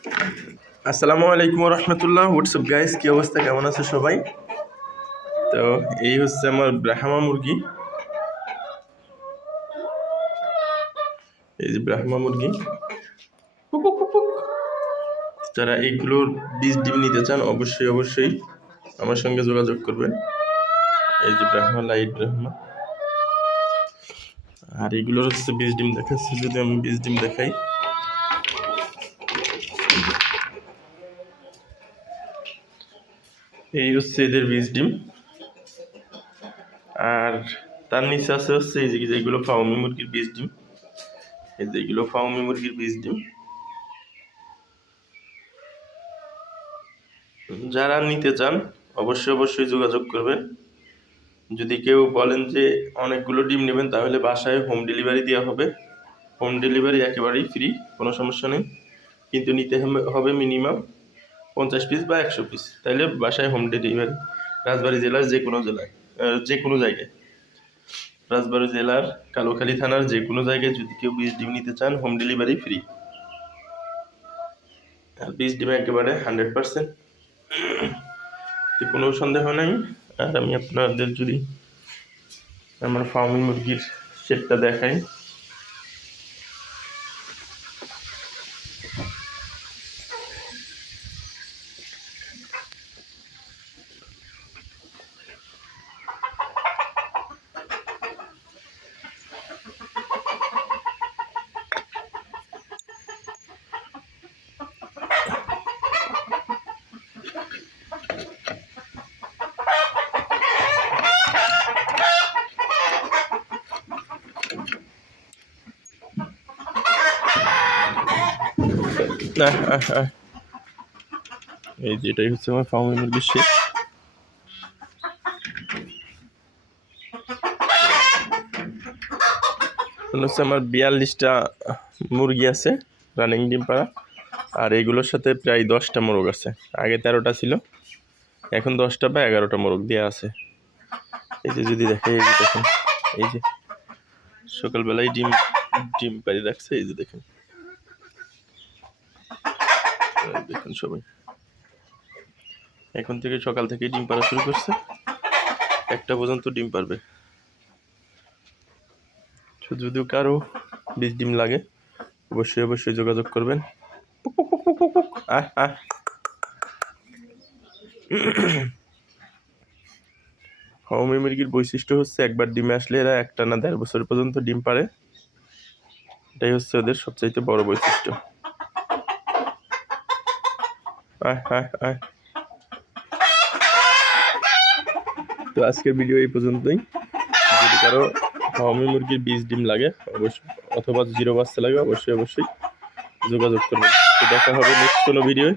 আসসালামু আলাইকুম রহমতুল্লাহ। WhatsApp guys, কি অবস্থা, কেমন আছে সবাই? তো এই হচ্ছে আমার ব্রাহ্মা মুরগি। এই যে ব্রাহ্মা মুরগি, কুক কুক কুক কুক। যারা এইগুলোর বীজ ডিম নিতে চান অবশ্যই আমার সঙ্গে যোগাযোগ করবেন। এই যে ব্রাহ্মা, লাইট ব্রাহ্মা। আর এগুলোর হচ্ছে বীজ ডিম দেখাচ্ছি, যদি আমি বীজ ডিম দেখাই। এই হচ্ছে এদের বীজ ডিম। আর তার নিচে আছে হচ্ছে এই যে যেগুলো ফাউমি মুরগির বীজ ডিম। এই যে এগুলো ফাউমি মুরগির বীজ ডিম। যারা নিতে চান অবশ্যই যোগাযোগ করবেন। যদি কেউ বলেন যে অনেকগুলো ডিম নেবেন, তাহলে বাসায় হোম ডেলিভারি দেওয়া হবে। হোম ডেলিভারি একেবারেই ফ্রি, কোনো সমস্যা নেই। কিন্তু নিতে হবে মিনিমাম 50 পিস বা 100 পিস, তাইলে বাসায় হোম ডেলিভারি। রাজবাড়ী জেলার যে কোনো জায়গায়, রাজবাড়ী জেলার কালুখালী থানার যে কোনো জায়গায় যদি কেউ বীজ ডিম নিতে চান, হোম ডেলিভারি ফ্রি। আর বীজ ডিম একেবারে 100%, কোনো সন্দেহ নাই। আর আমি আপনাদের যদি আমার ফার্মিং মুরগির শেডটা দেখাই। এই যে এটাই হচ্ছে আমার ফার্মিং মুরগির শেড। হচ্ছে আমার 42টা মুরগি আছে রানিং ডিম পাড়া। আর এগুলোর সাথে প্রায় 10টা মোরগ আছে। আগে 13টা ছিল, এখন 10টা বা 11টা মোরগ দেওয়া আছে। এই যে যদি দেখে, এই যে দেখেন, এই যে সকালবেলায় ডিম পাড়ি রাখছে। এই যে দেখেন, দেখুন সবাই এখন থেকে সকাল থেকে ডিম পাড়া শুরু করছে, 1টা পর্যন্ত ডিম পারবে। যদি কারো বীজ ডিম লাগে অবশ্যই যোগাযোগ করবেন। ফার্মি মুরগির বৈশিষ্ট্য হচ্ছে একবার ডিমে আসলে এরা 1 না 1.5 বছর পর্যন্ত ডিম পারে। এটাই হচ্ছে ওদের সবচাইতে বড় বৈশিষ্ট্য। তো আজকের ভিডিও এই পর্যন্তই। যদি কারো ফার্মি মুরগির বীজ ডিম লাগে অথবা 0 বাচ্চা লাগে অবশ্যই যোগাযোগ করবেন। তো দেখা হবে নেক্সট কোনো ভিডিওয়।